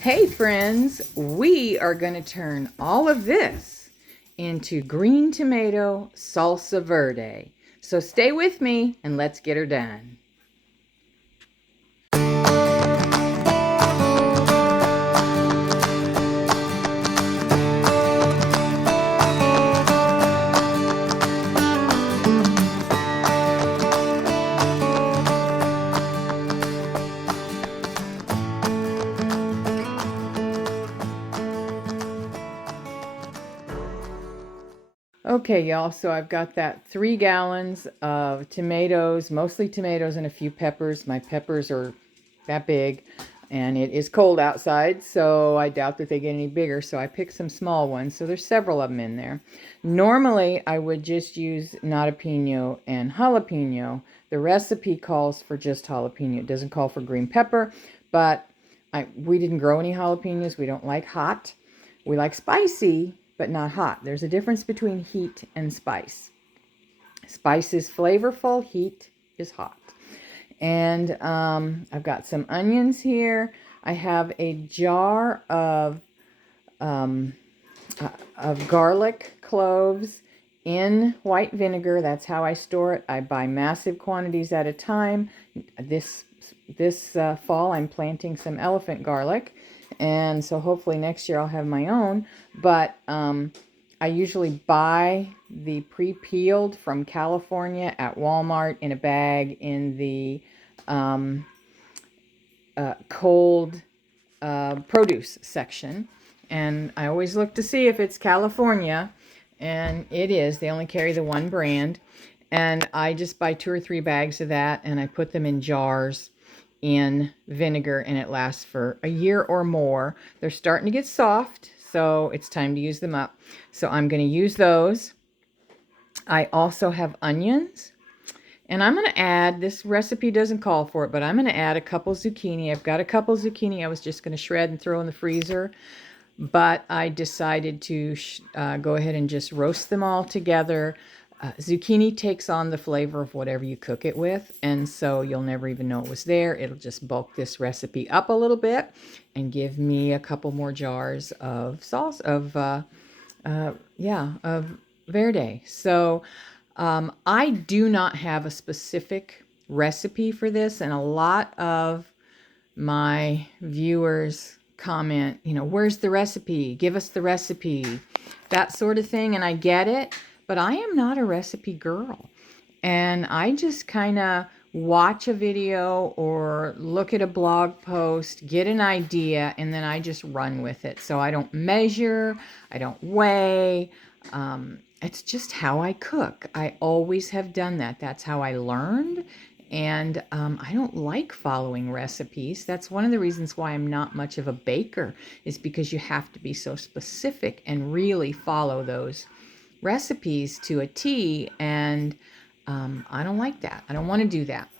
Hey friends, we are going to turn all of this into green tomato salsa verde. So stay with me and let's get her done. Okay, y'all, so I've got that 3 gallons of tomatoes, mostly tomatoes and a few peppers. My peppers are that big, and it is cold outside, so I doubt that they get any bigger, so I picked some small ones. So there's several of them in there. Normally, I would just use jalapeno and jalapeno. The recipe calls for just jalapeno. It doesn't call for green pepper, but we didn't grow any jalapenos. We don't like hot. We like spicy, but not hot. There's a difference between heat and spice. Spice is flavorful, heat is hot. And I've got some onions here. I have a jar of garlic cloves in white vinegar. That's how I store it. I buy massive quantities at a time. This fall I'm planting some elephant garlic, and so hopefully next year I'll have my own. But I usually buy the pre-peeled from California at Walmart in a bag in the cold produce section. And I always look to see if it's California, and it is. They only carry the one brand. And I just buy 2 or 3 bags of that, and I put them in jars in vinegar, and it lasts for a year or more. They're starting to get soft, so it's time to use them up. So I'm going to use those. I also have onions. And I'm going to add, this recipe doesn't call for it, but I'm going to add a couple zucchini. I've got a couple zucchini I was just going to shred and throw in the freezer. But I decided to go ahead and just roast them all together. Zucchini takes on the flavor of whatever you cook it with, and so you'll never even know it was there. It'll just bulk this recipe up a little bit and give me a couple more jars of sauce, of Verde. So I do not have a specific recipe for this, and a lot of my viewers comment, where's the recipe? Give us the recipe, that sort of thing. And I get it, but I am not a recipe girl. And I just kind of watch a video or look at a blog post, get an idea, and then I just run with it. So I don't measure, I don't weigh. It's just how I cook. I always have done that. That's how I learned. And I don't like following recipes. That's one of the reasons why I'm not much of a baker, is because you have to be so specific and really follow those recipes to a T. And I don't like that. I don't want to do that.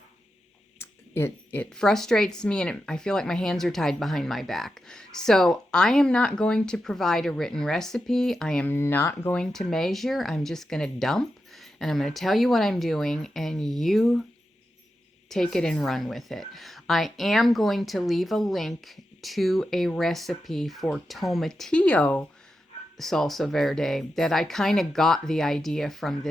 It frustrates me, and I feel like my hands are tied behind my back. So I am not going to provide a written recipe. I am not going to measure. I'm just going to dump, and I'm going to tell you what I'm doing, and you take it and run with it. I am going to leave a link to a recipe for tomatillo salsa verde that I kind of got the idea from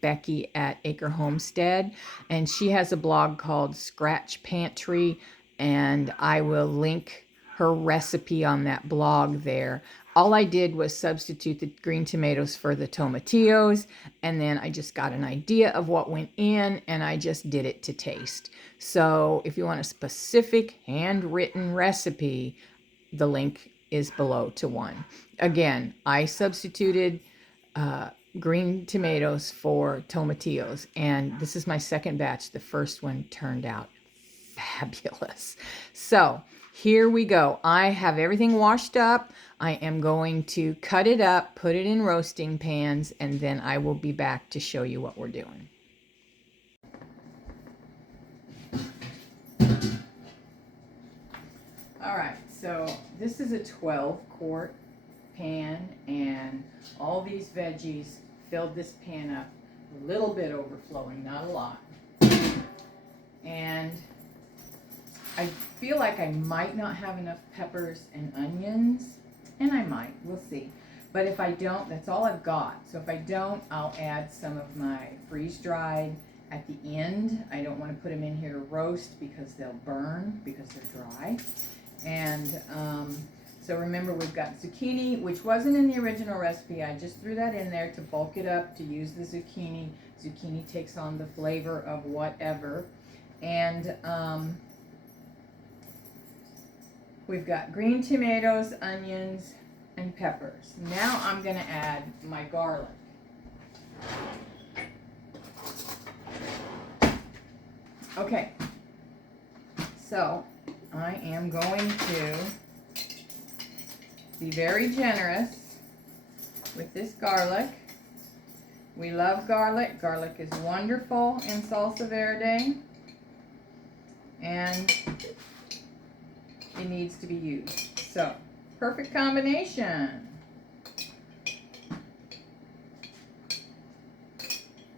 Becky at Acre Homestead, and she has a blog called Scratch Pantry, and I will link her recipe on that blog there. All I did was substitute the green tomatoes for the tomatillos, and then I just got an idea of what went in, and I just did it to taste. So if you want a specific handwritten recipe, the link is below to one. Again, I substituted green tomatoes for tomatillos, and this is my second batch. The first one turned out fabulous. So here we go. I have everything washed up. I am going to cut it up, put it in roasting pans, and then I will be back to show you what we're doing. All right, so this is a 12-quart pan, and all these veggies filled this pan up, a little bit overflowing, not a lot. And I feel like I might not have enough peppers and onions, and I might, we'll see. But if I don't, that's all I've got. So if I don't, I'll add some of my freeze-dried at the end. I don't want to put them in here to roast because they'll burn because they're dry. And so remember, we've got zucchini, which wasn't in the original recipe. I just threw that in there to bulk it up, to use the zucchini. Zucchini takes on the flavor of whatever. And we've got green tomatoes, onions, and peppers. Now I'm going to add my garlic. Okay, so I am going to be very generous with this garlic. We love garlic. Garlic is wonderful in Salsa Verde, and it needs to be used. So, perfect combination.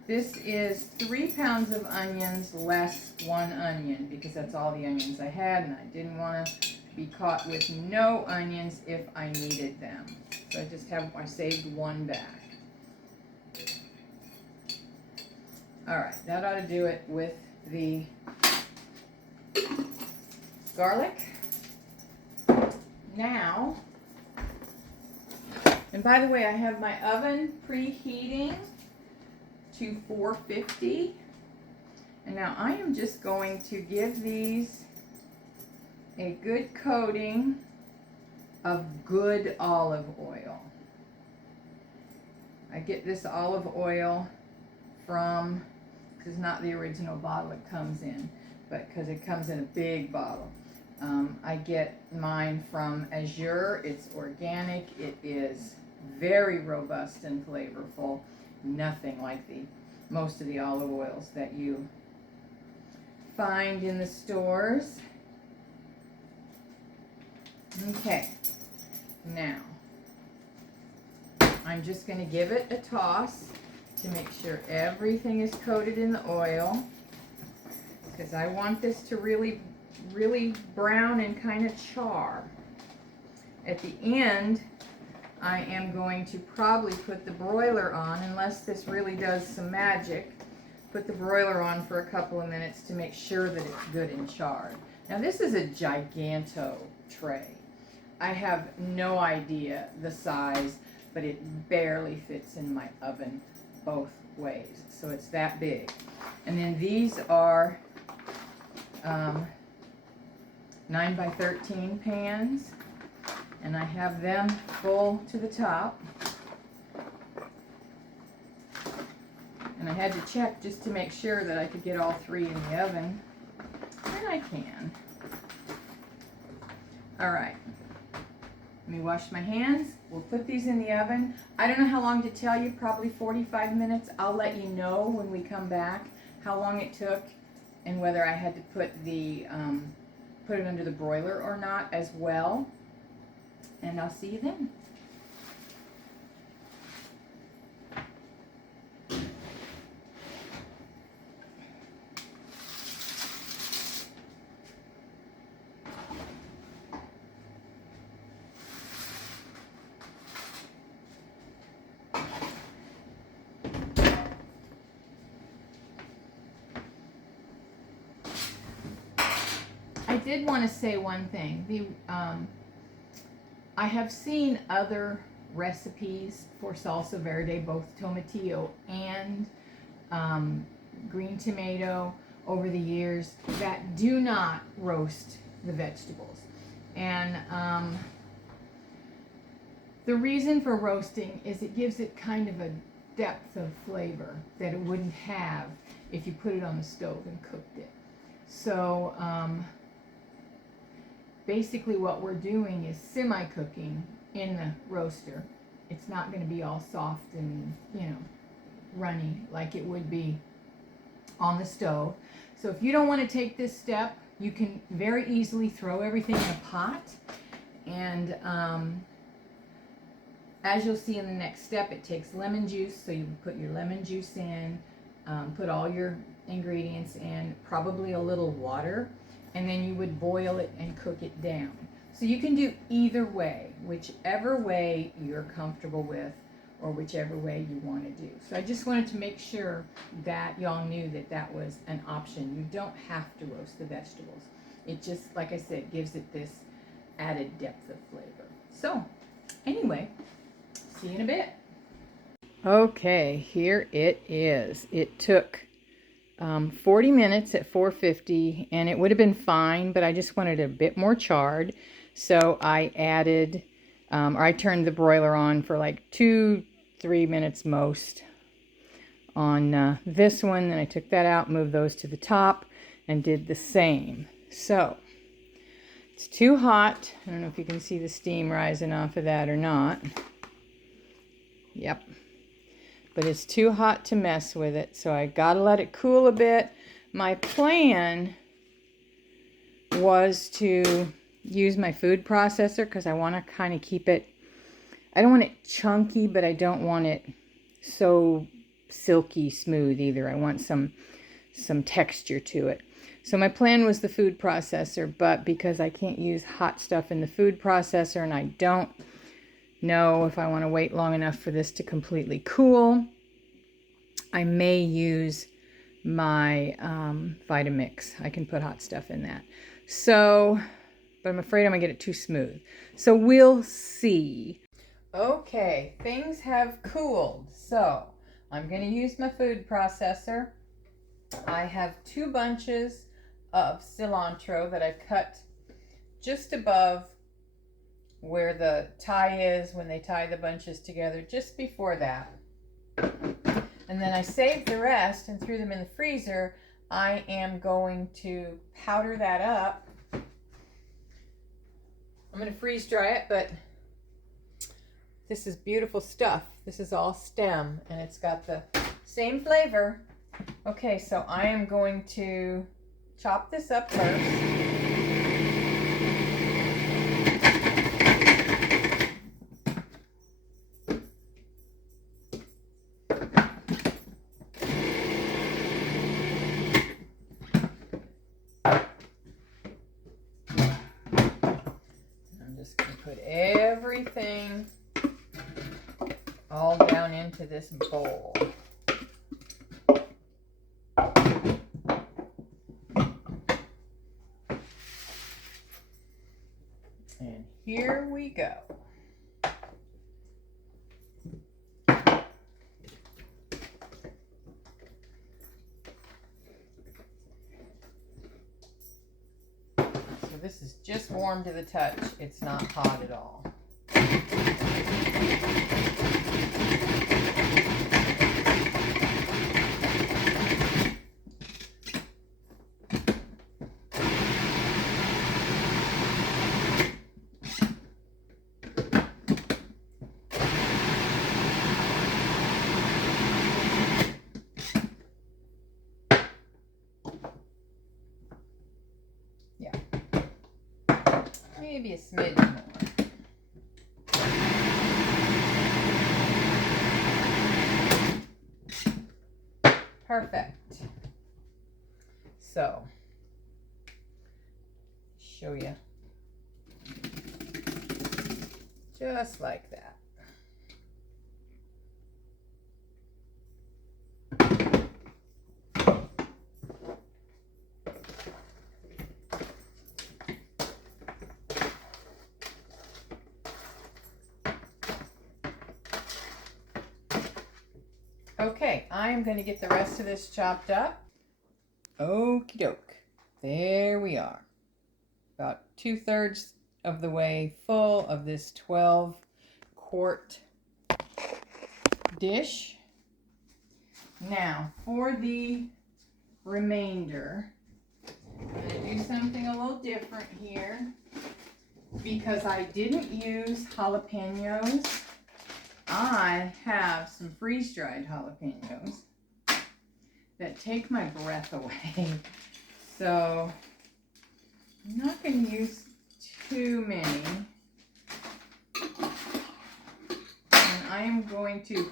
This is 3 pounds of onions less 1 onion, because that's all the onions I had, and I didn't want to be caught with no onions if I needed them. So I saved 1 back. Alright, that ought to do it with the garlic. Now, and by the way, I have my oven preheating to 450. And now I am just going to give these a good coating of good olive oil. I get this olive oil from, this is not the original bottle it comes in, but because it comes in a big bottle. I get mine from Azure. It's organic. It is very robust and flavorful. Nothing like most of the olive oils that you find in the stores. Okay, now I'm just going to give it a toss to make sure everything is coated in the oil, because I want this to really brown and kind of char. At the end, I am going to probably put the broiler on, unless this really does some magic. Put the broiler on for a couple of minutes to make sure that it's good and charred. Now this is a giganto tray. I have no idea the size, but it barely fits in my oven both ways. So it's that big. And then these are 9 by 13 pans, and I have them full to the top. And I had to check just to make sure that I could get all 3 in the oven, and I can. All right, let me wash my hands. We'll put these in the oven. I don't know how long to tell you, probably 45 minutes. I'll let you know when we come back how long it took and whether I had to put it under the broiler or not as well. And I'll see you then. I did want to say one thing. I have seen other recipes for salsa verde, both tomatillo and green tomato, over the years that do not roast the vegetables. And the reason for roasting is it gives it kind of a depth of flavor that it wouldn't have if you put it on the stove and cooked it. So basically what we're doing is semi-cooking in the roaster. It's not going to be all soft and, runny like it would be on the stove. So if you don't want to take this step, you can very easily throw everything in a pot. And as you'll see in the next step, it takes lemon juice. So you put your lemon juice in, put all your ingredients in, probably a little water. and then you would boil it and cook it down. So you can do either way, whichever way you're comfortable with or whichever way you want to do. So I just wanted to make sure that y'all knew that that was an option. You don't have to roast the vegetables. It just, like I said, gives it this added depth of flavor. So anyway, see you in a bit. Okay, here it is. It took 40 minutes at 450, and it would have been fine, but I just wanted it a bit more charred. So I added, or I turned the broiler on for like 2-3 minutes most on this one. Then I took that out, moved those to the top, and did the same. So it's too hot. I don't know if you can see the steam rising off of that or not. Yep. But it's too hot to mess with it, so I gotta let it cool a bit. My plan was to use my food processor because I want to kind of keep it, I don't want it chunky, but I don't want it so silky smooth either. I want some texture to it. So my plan was the food processor, but because I can't use hot stuff in the food processor and I don't know if I want to wait long enough for this to completely cool, I may use my Vitamix. I can put hot stuff in that. So, but I'm afraid I'm going to get it too smooth. So we'll see. Okay, things have cooled. So I'm going to use my food processor. I have 2 bunches of cilantro that I've cut just above where the tie is when they tie the bunches together, just before that. And then I saved the rest and threw them in the freezer. I am going to powder that up. I'm going to freeze dry it, but this is beautiful stuff. This is all stem and it's got the same flavor. Okay, so I am going to chop this up first. Put everything all down into this bowl. And here we go. This is just warm to the touch. It's not hot at all. Maybe a smidge more. Perfect. So, show you. Just like that. Okay, I am going to get the rest of this chopped up. Okie doke. There we are. About 2/3 of the way full of this 12-quart dish. Now, for the remainder, I'm going to do something a little different here because I didn't use jalapenos. I have some freeze-dried jalapenos that take my breath away. So I'm not going to use too many. And I am going to,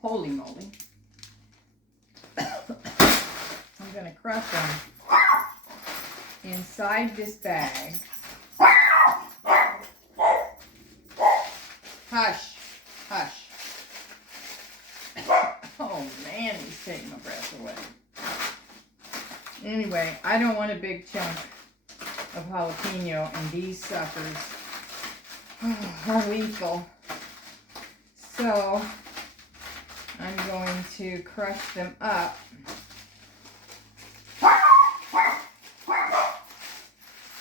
holy moly. I'm going to crush stuff them inside this bag. Hush, hush. Oh man, he's taking my breath away. Anyway, I don't want a big chunk of jalapeno, and these suckers are lethal. So I'm going to crush them up.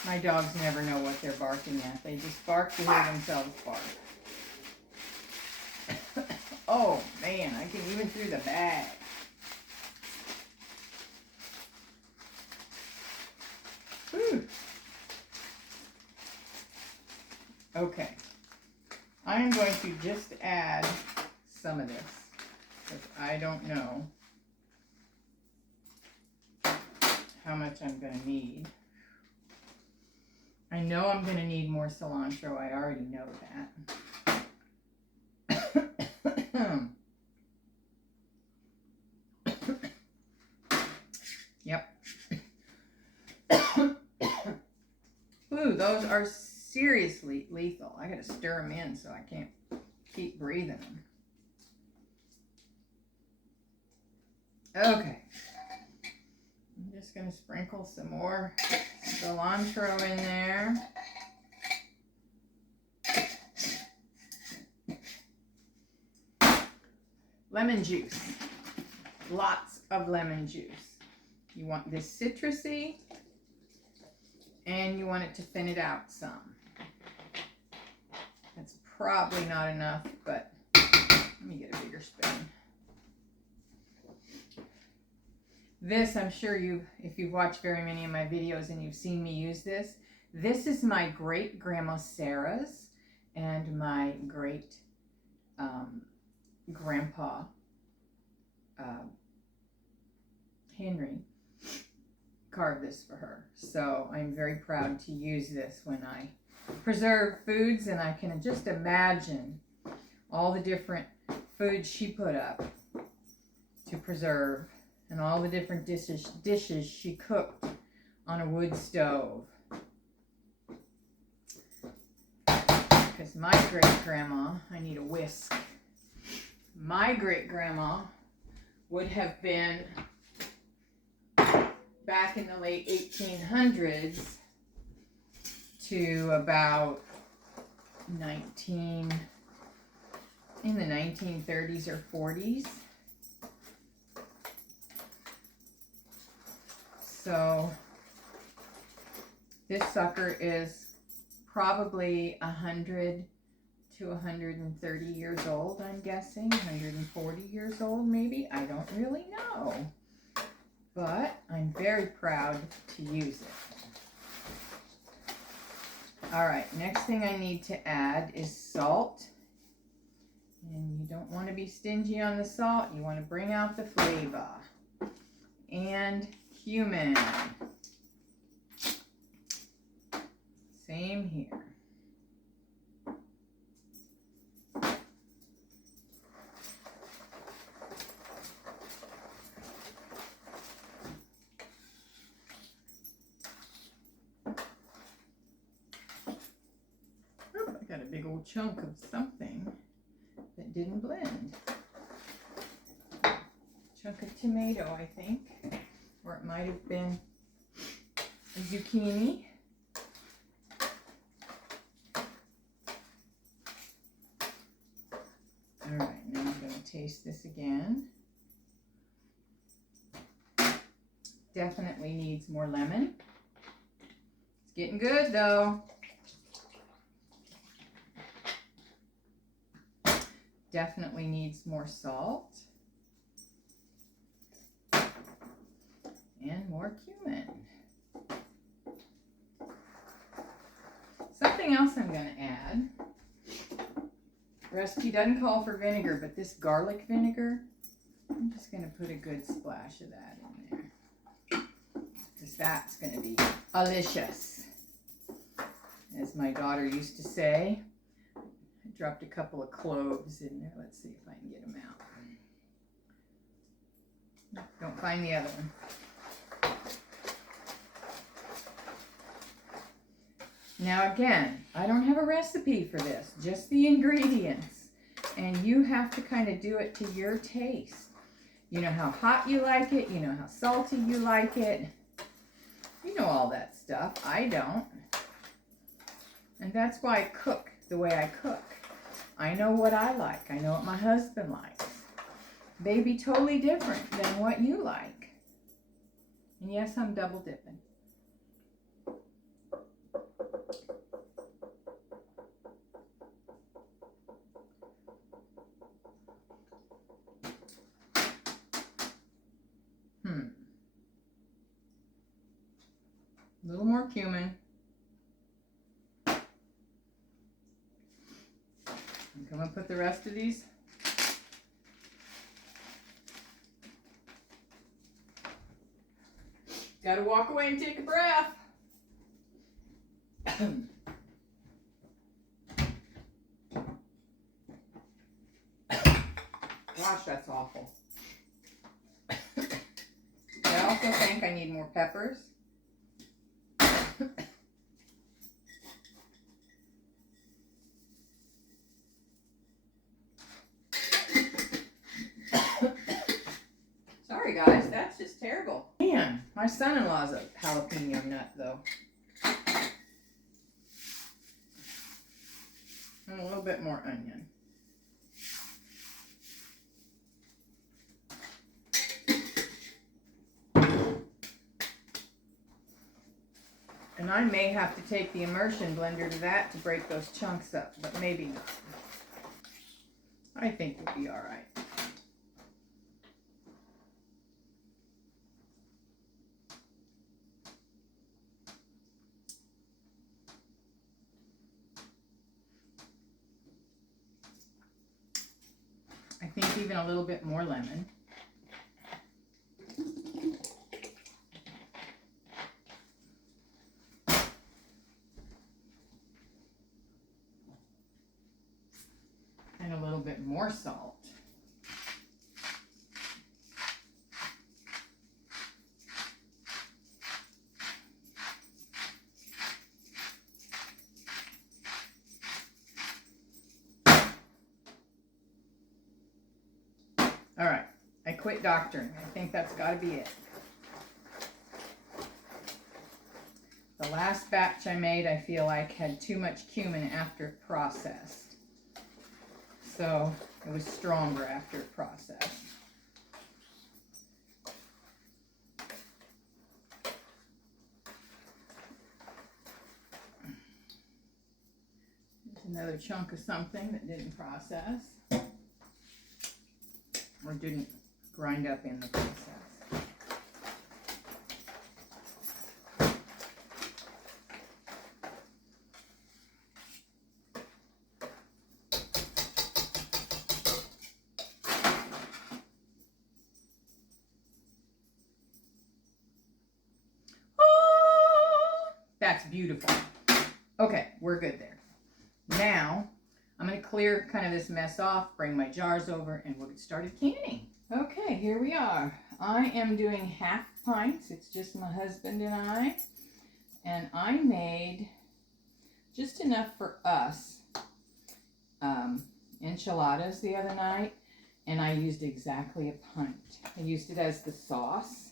My dogs never know what they're barking at. They just bark to hear themselves bark. Oh man, I can even through the bag. Whew. Okay, I'm going to just add some of this because I don't know how much I'm going to need. I know I'm going to need more cilantro. I already know that. Yep. Ooh, those are seriously lethal. I gotta stir them in so I can't keep breathing them. Okay. I'm just gonna sprinkle some more cilantro in there. Lemon juice. Lots of lemon juice. You want this citrusy, and you want it to thin it out some. That's probably not enough, but let me get a bigger spoon. This, I'm sure if you've watched very many of my videos and you've seen me use this, this is my great grandma Sarah's and my great grandpa Henry carved this for her. So I'm very proud to use this when I preserve foods, and I can just imagine all the different foods she put up to preserve and all the different dishes she cooked on a wood stove. Because my great-grandma, I need a whisk, my great-grandma would have been back in the late 1800s to about in the 1930s or 40s. So this sucker is probably 100 to 130 years old, I'm guessing. 140 years old, maybe. I don't really know. But I'm very proud to use it. All right, next thing I need to add is salt. And you don't want to be stingy on the salt. You want to bring out the flavor. And cumin. Same here. Got a big old chunk of something that didn't blend. Chunk of tomato, I think. Or it might have been a zucchini. Alright, now I'm going to taste this again. Definitely needs more lemon. It's getting good though. Definitely needs more salt and more cumin. Something else I'm going to add. Recipe doesn't call for vinegar, but this garlic vinegar, I'm just going to put a good splash of that in there because that's going to be delicious, as my daughter used to say. Dropped a couple of cloves in there. Let's see if I can get them out. Don't find the other one. Now again, I don't have a recipe for this, just the ingredients. And you have to kind of do it to your taste. You know how hot you like it, you know how salty you like it. You know all that stuff. I don't. And that's why I cook the way I cook. I know what I like. I know what my husband likes. They be totally different than what you like. And yes, I'm double dipping. A little more cumin. I'm going to put the rest of these. Got to walk away and take a breath. Gosh, that's awful. I also think I need more peppers. Sorry guys, that's just terrible. Man, my son-in-law's a jalapeno nut though. And a little bit more onion. And I may have to take the immersion blender to that to break those chunks up, but maybe not. I think we'll be all right. I think even a little bit more lemon. And a little bit more salt. All right, I quit doctoring. I think that's got to be it. The last batch I made, I feel like, had too much cumin after it processed. So it was stronger after it processed. There's another chunk of something that didn't process. Or didn't grind up in the process. Oh, that's beautiful. Okay, we're good there. Now, I'm going to clear kind of this mess off, bring my jars over, and we'll get started canning. Okay, here we are. I am doing half pints. It's just my husband and I. And I made just enough for us enchiladas the other night. And I used exactly a pint. I used it as the sauce.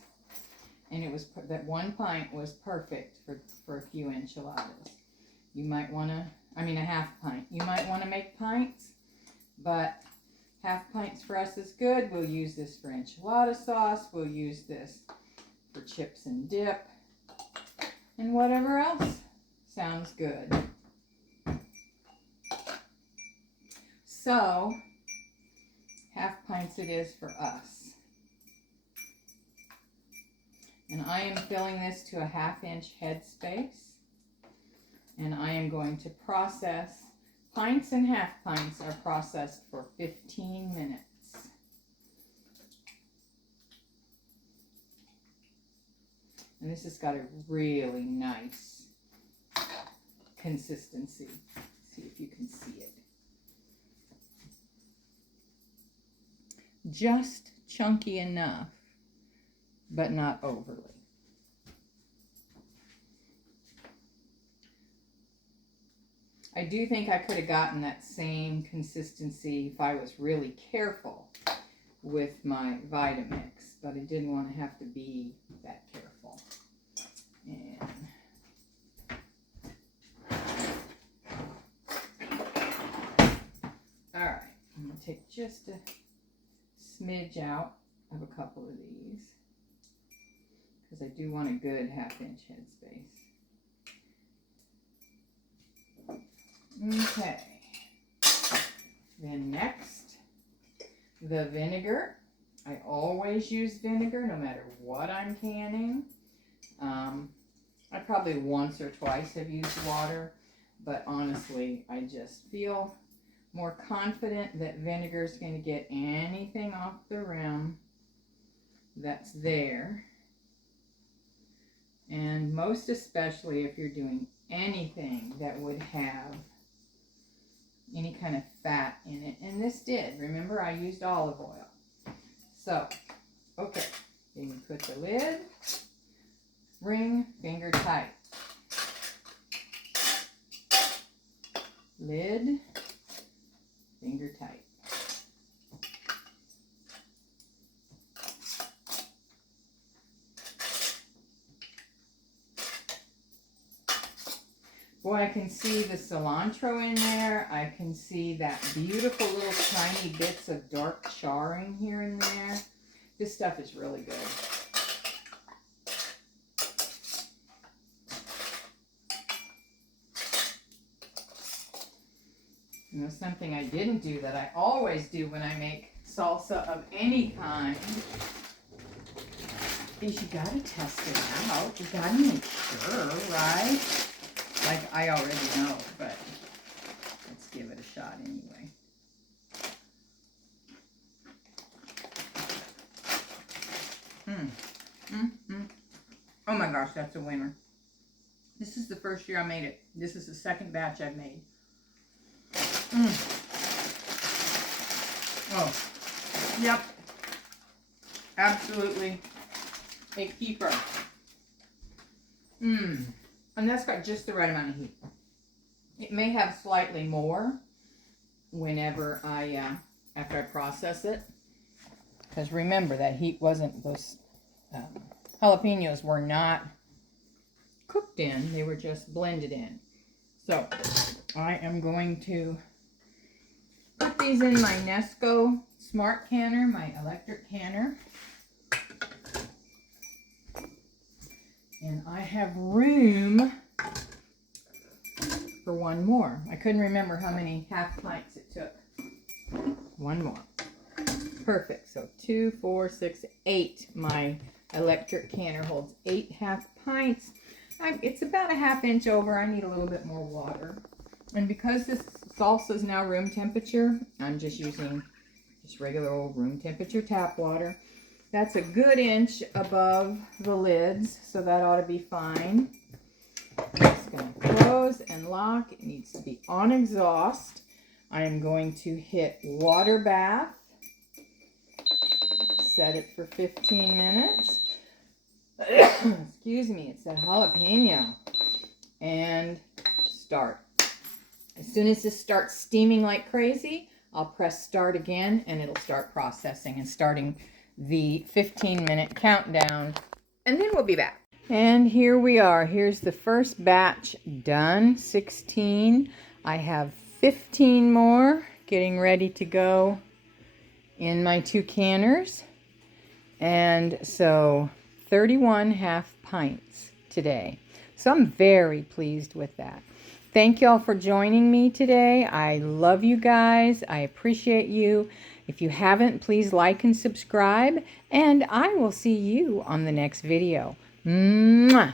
And it was that 1 pint was perfect for a few enchiladas. You might want to, a half pint. You might want to make pints, but half pints for us is good. We'll use this for enchilada sauce. We'll use this for chips and dip and whatever else sounds good. So, half pints it is for us. And I am filling this to a 1/2 inch headspace. And I am going to process, pints and half pints are processed for 15 minutes. And this has got a really nice consistency. See if you can see it. Just chunky enough, but not overly. I do think I could have gotten that same consistency if I was really careful with my Vitamix, but I didn't want to have to be that careful. And all right, I'm going to take just a smidge out of a couple of these because I do want a good 1/2-inch headspace. Okay, then next, the vinegar. I always use vinegar no matter what I'm canning. I probably once or twice have used water, but honestly, I just feel more confident that vinegar is going to get anything off the rim that's there. And most especially if you're doing anything that would have any kind of fat in it. And this did. Remember, I used olive oil. So, okay. Then you put the lid, ring, finger tight. Lid, finger tight. Boy, I can see the cilantro in there. I can see that beautiful little tiny bits of dark charring here and there. This stuff is really good. You know, something I didn't do that I always do when I make salsa of any kind is you gotta test it out. You gotta make sure, right? Like I already know, but let's give it a shot anyway. Oh my gosh, that's a winner. This is the first year I made it. This is the second batch I've made. Oh, yep. Absolutely a keeper. And that's got just the right amount of heat. It may have slightly more whenever after I process it. Because remember, that heat wasn't, those jalapenos were not cooked in. They were just blended in. So, I am going to put these in my Nesco Smart Canner, my electric canner. And I have room for one more. I couldn't remember how many 1/2 pints it took. One more. Perfect. So 2, 4, 6, 8. My electric canner holds 8 1/2 pints. It's about a 1/2 inch over. I need a little bit more water. And because this salsa is now room temperature, I'm just using just regular old room temperature tap water. That's a good inch above the lids, so that ought to be fine. It's going to close and lock. It needs to be on exhaust. I am going to hit water bath. Set it for 15 minutes. Excuse me, it's that jalapeno. And start. As soon as this starts steaming like crazy, I'll press start again and it'll start processing and starting the 15-minute countdown, and then we'll be back. And here we are. Here's the first batch done, 16. I have 15 more getting ready to go in my 2 canners. And so 31 1/2 pints today. So I'm very pleased with that. Thank y'all for joining me today. I love you guys. I appreciate you. If you haven't, please like and subscribe, and I will see you on the next video. Mwah!